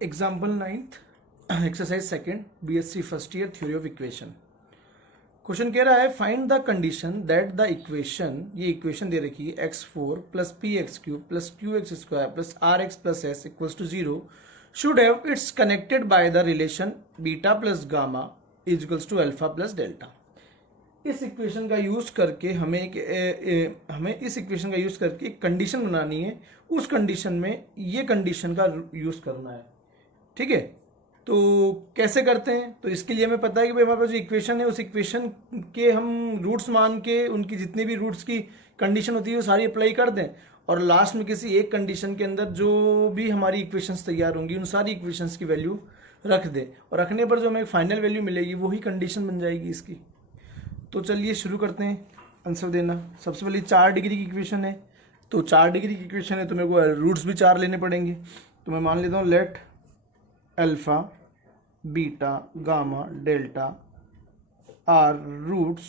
Example 9th exercise second BSc first year theory of equation. Question कह रहा है find the condition that the equation, ये equation दे रखी है x4 plus p x cube plus q x square plus r x plus s equals to 0 should have its connected by the relation beta plus gamma is equals to alpha plus delta. इस equation का use करके हमें इस equation का use करके एक condition बनानी है। उस कंडीशन में ये कंडीशन का यूज करना है। ठीक है, तो कैसे करते हैं? तो इसके लिए हमें पता है कि भाई हमारे पास जो इक्वेशन है उस इक्वेशन के हम रूट्स मान के उनकी जितनी भी रूट्स की कंडीशन होती है वो सारी अप्लाई कर दें और लास्ट में किसी एक कंडीशन के अंदर जो भी हमारी इक्वेशंस तैयार होंगी उन सारी इक्वेशंस की वैल्यू रख दें और रखने पर जो हमें फाइनल वैल्यू मिलेगी वही कंडीशन बन जाएगी इसकी। तो चलिए शुरू करते हैं आंसर देना। सबसे पहले 4 डिग्री की इक्वेशन है, तो 4 डिग्री की इक्वेशन है तो मेरे को रूट्स भी 4 लेने पड़ेंगे। तो मैं मान लेता हूँ let alpha beta gamma delta are roots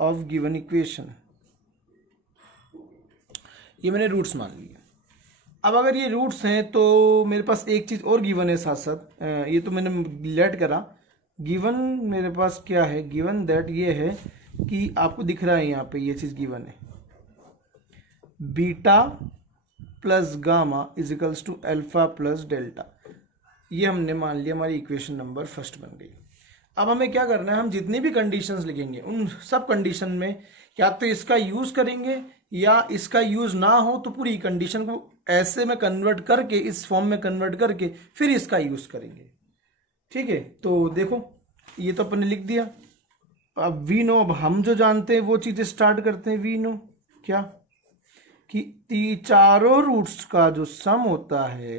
of given equation. ये मैंने रूट्स मान लिए। अब अगर ये रूट्स हैं तो मेरे पास एक चीज़ और गिवन है साथ साथ, ये तो मैंने लेट करा। गिवन मेरे पास क्या है? गिवन दैट ये है कि आपको दिख रहा है यहाँ पे ये चीज़ गिवन है, beta plus gamma equals to alpha plus delta. ये हमने मान लिया, हमारी इक्वेशन नंबर फर्स्ट बन गई। अब हमें क्या करना है, हम जितनी भी कंडीशंस लिखेंगे उन सब कंडीशन में या तो इसका यूज करेंगे या इसका यूज ना हो तो पूरी कंडीशन को ऐसे में कन्वर्ट करके, इस फॉर्म में कन्वर्ट करके फिर इसका यूज करेंगे। ठीक है, तो देखो ये तो अपन ने लिख दिया। अब वी नो, अब हम जो जानते हैं वो चीजें स्टार्ट करते हैं। वी नो क्या कि चारों रूट्स का जो सम होता है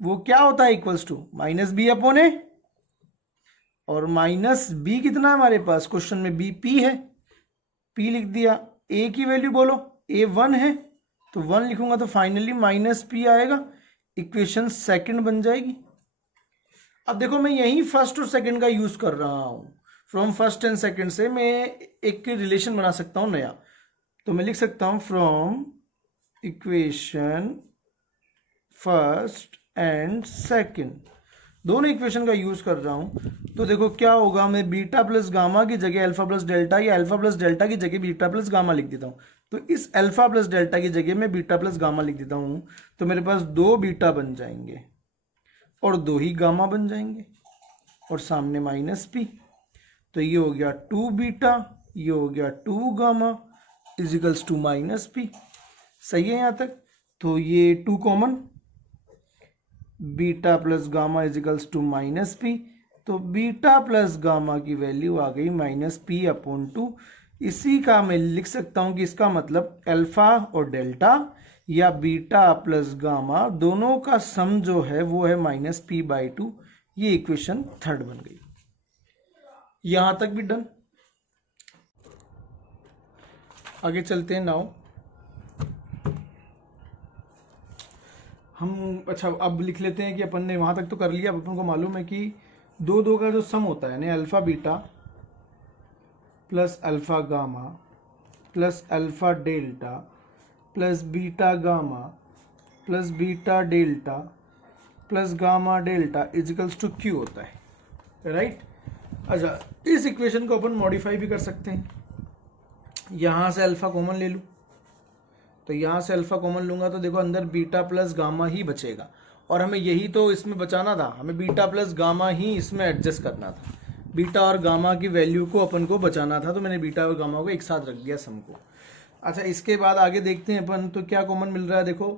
वो क्या होता है? Equals to minus B upon A, और माइनस बी कितना है हमारे पास? क्वेश्चन में बी पी है, पी लिख दिया। ए की वैल्यू बोलो, ए 1 है तो 1 लिखूंगा तो फाइनली माइनस पी आएगा। इक्वेशन सेकंड बन जाएगी। अब देखो मैं यही फर्स्ट और सेकंड का यूज कर रहा हूं। फ्रॉम फर्स्ट एंड सेकंड से मैं एक रिलेशन बना सकता हूं नया। तो मैं लिख सकता हूं from equation first and second, दोनों इक्वेशन का यूज कर रहा हूं। तो देखो क्या होगा, मैं बीटा प्लस गामा की जगह अल्फा प्लस डेल्टा या अल्फा प्लस डेल्टा की जगह बीटा प्लस गामा लिख देता हूं। तो इस अल्फा प्लस डेल्टा की जगह मैं बीटा प्लस गामा लिख देता हूं तो मेरे पास 2 बीटा बन जाएंगे और 2 ही गामा बन जाएंगे और सामने माइनस पी। तो ये हो गया 2 बीटा, ये हो गया 2 gamma equals to minus p. सही है यहाँ तक? तो ये 2 common, beta plus gamma equals to minus p. तो बीटा प्लस गामा की वैल्यू आ गई माइनस पी अपॉन 2। इसी का मैं लिख सकता हूं कि इसका मतलब अल्फा और डेल्टा या बीटा प्लस गामा दोनों का सम जो है वो है माइनस पी बाई 2। ये इक्वेशन थर्ड बन गई। यहां तक भी डन। आगे चलते हैं नाउ हम। अच्छा अब लिख लेते हैं कि अपन ने वहां तक तो कर लिया। अब अपन को मालूम है कि 2 का जो सम होता है ना, alpha beta plus alpha gamma plus alpha delta plus beta gamma plus beta delta plus gamma delta equals to q होता है, राइट? अच्छा, इस इक्वेशन को अपन मॉडिफाई भी कर सकते हैं। यहां से अल्फा कॉमन ले लूं तो यहां से अल्फा कॉमन लूंगा तो देखो अंदर बीटा प्लस गामा ही बचेगा और हमें यही तो इसमें बचाना था। हमें बीटा प्लस गामा ही इसमें एडजस्ट करना था। बीटा और गामा की वैल्यू को अपन को बचाना था तो मैंने बीटा और गामा को एक साथ रख दिया सम को। अच्छा, इसके बाद आगे देखते हैं अपन तो क्या कॉमन मिल रहा है। देखो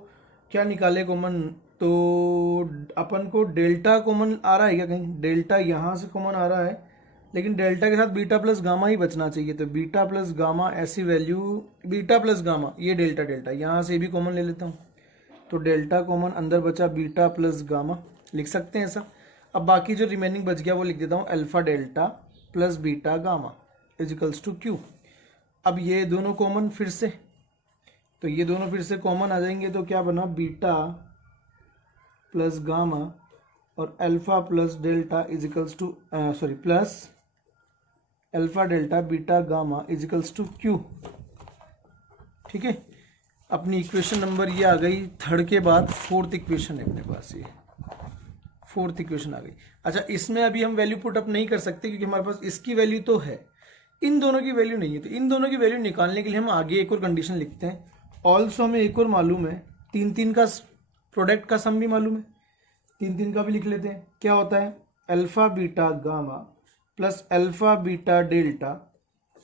क्या निकाले कॉमन, तो अपन को डेल्टा कॉमन आ रहा है क्या? कहीं डेल्टा यहाँ से कॉमन आ रहा है लेकिन डेल्टा के साथ बीटा प्लस गामा ही बचना चाहिए। तो बीटा प्लस गामा ऐसी वैल्यू, बीटा प्लस गामा ये डेल्टा डेल्टा यहाँ से भी कॉमन ले लेता हूँ तो डेल्टा कॉमन, अंदर बचा बीटा प्लस गामा, लिख सकते हैं ऐसा। अब बाकी जो रिमेनिंग बच गया वो लिख देता हूँ alpha delta plus beta gamma equals to q. अब ये दोनों कॉमन फिर से, तो ये दोनों फिर से कॉमन आ जाएंगे तो क्या बना? बीटा प्लस गामा और alpha plus delta equals to plus alpha delta beta gamma equals to q. ठीक है, अपनी इक्वेशन नंबर ये आ गई, थर्ड के बाद फोर्थ इक्वेशन है अपने पास, ये फोर्थ इक्वेशन आ गई। अच्छा, इसमें अभी हम वैल्यू पुट अप नहीं कर सकते क्योंकि हमारे पास इसकी वैल्यू तो है, इन दोनों की वैल्यू नहीं है। तो इन दोनों की वैल्यू निकालने के लिए हम आगे एक और कंडीशन लिखते हैं। ऑल्सो हमें एक और मालूम है, 3 का प्रोडक्ट का सम भी मालूम है, 3 का भी लिख लेते हैं। क्या होता है, alpha beta gamma plus alpha beta delta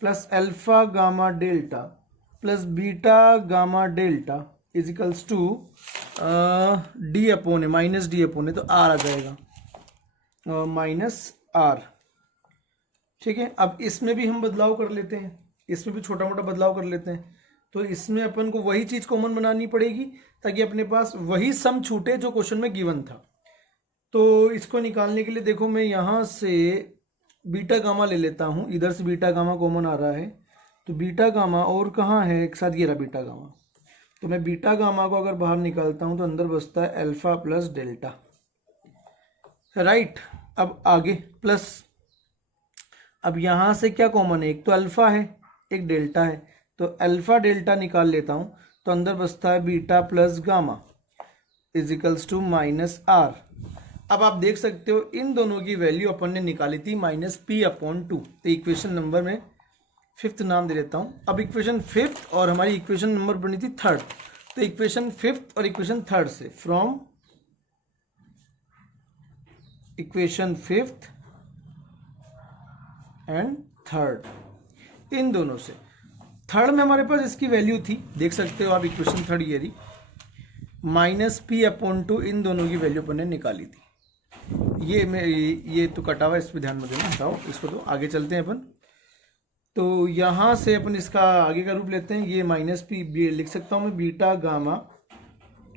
plus alpha gamma delta plus beta gamma delta equals to d upon है, माइनस डी अपोन है, तो आर आ जाएगा, माइनस आर। ठीक है, अब इसमें भी हम बदलाव कर लेते हैं, इसमें भी छोटा मोटा बदलाव कर लेते हैं। तो इसमें अपन को वही चीज कॉमन बनानी पड़ेगी ताकि अपने पास वही सम छूटे जो क्वेश्चन में गिवन था। तो इसको निकालने के लिए देखो, मैं यहां से बीटा गामा ले लेता हूं, इधर से बीटा गामा कॉमन आ रहा है, तो बीटा गामा और कहाँ है, एक साथ ये रहा बीटा गामा। तो मैं बीटा गामा को अगर बाहर निकालता हूं तो अंदर बचता है अल्फा प्लस डेल्टा, राइट। अब आगे प्लस, अब यहां से क्या कॉमन है, एक तो अल्फा है एक डेल्टा है, तो अल्फा डेल्टा निकाल लेता हूं तो अंदर बचता है beta plus gamma equals to minus r. अब आप देख सकते हो इन दोनों की वैल्यू अपन ने निकाली थी माइनस पी अपॉन 2। तो इक्वेशन नंबर में फिफ्थ नाम दे देता हूं। अब इक्वेशन फिफ्थ और हमारी इक्वेशन नंबर बनी थी थर्ड, तो इक्वेशन फिफ्थ और इक्वेशन थर्ड से, from equation fifth and third, इन दोनों से थर्ड में हमारे पास इसकी वैल्यू थी, देख सकते हो आप इक्वेशन थर्ड ये रही, माइनस पी अपॉन 2, इन दोनों की वैल्यू अपन ने निकाली थी। ये तो कटा हुआ, इस पर ध्यान में देना, हटाओ इसको, तो आगे चलते हैं अपन। तो यहाँ से अपन इसका आगे का रूप लेते हैं, ये माइनस पी लिख सकता हूँ मैं, beta gamma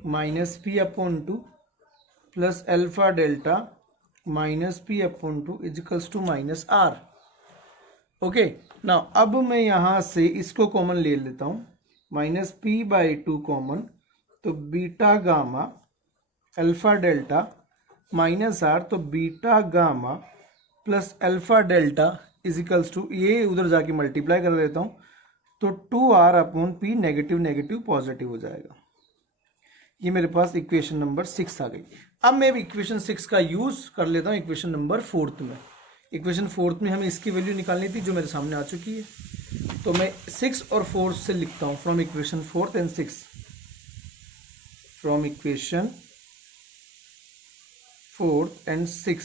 minus p upon 2 plus alpha delta minus p upon 2 equals to minus r. Okay, ना अब मैं यहाँ से इसको कॉमन ले लेता हूँ, माइनस पी बाई 2 कॉमन, तो beta gamma alpha delta minus R, तो beta gamma plus alpha delta equals to, ये उधर जाके मल्टीप्लाई कर देता हूँ, तो 2r upon P, negative negative positive हो जाएगा। ये मेरे पास इक्वेशन नंबर 6 आ गई। अब मैं इक्वेशन 6 का यूज कर लेता हूँ इक्वेशन नंबर 4 में। इक्वेशन 4 में हमें इसकी वैल्यू निकालनी थी जो मेरे सामने आ चुकी है, तो मैं 6 और 4 से लिखता हूँ, from equation 4 and 6, from equation 4 and 6,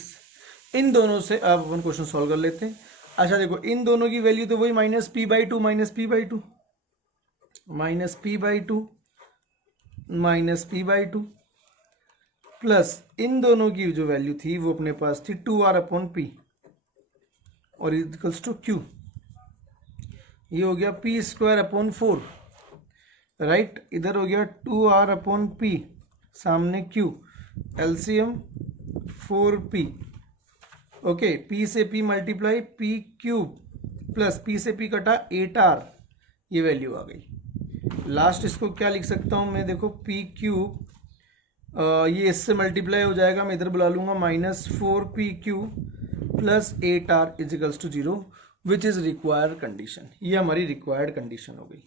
इन दोनों से अब अपन क्वेश्चन सॉल्व कर लेते हैं। अच्छा देखो, इन दोनों की वैल्यू तो वही minus P by 2 minus P by 2 minus P by 2 minus P by 2 plus इन दोनों की जो वैल्यू थी वो अपने पास थी 2r अपॉन पी और इक्वल्स टू क्यू, ये हो गया पी स्क्वायर अपॉन 4, राइट। इधर हो गया 2r अपॉन पी, सामने Q, LCM 4p, okay, p से p multiply p cube plus p से p कटा 8r, ये वैल्यू आ गई। लास्ट इसको क्या लिख सकता हूं मैं, देखो p क्यूब, ये इससे मल्टीप्लाई हो जाएगा, मैं इधर बुला लूंगा minus 4p cube plus 8r equals to 0, which is required condition. ये हमारी रिक्वायर्ड कंडीशन हो गई।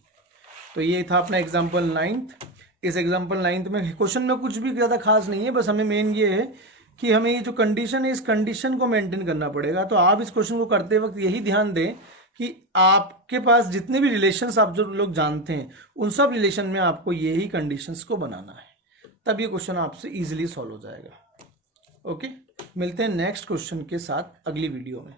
तो ये था अपना एग्जाम्पल 9th। इस एग्जाम्पल 9th में क्वेश्चन में कुछ भी ज़्यादा खास नहीं है, बस हमें मेन ये है कि हमें ये जो कंडीशन है इस कंडीशन को मेंटेन करना पड़ेगा। तो आप इस क्वेश्चन को करते वक्त यही ध्यान दें कि आपके पास जितने भी रिलेशंस आप जो लोग जानते हैं उन सब रिलेशन में आपको यही कंडीशंस को बनाना है, तब ये क्वेश्चन आपसे इजीली सॉल्व हो जाएगा। ओके, मिलते हैं नेक्स्ट क्वेश्चन के साथ अगली वीडियो में।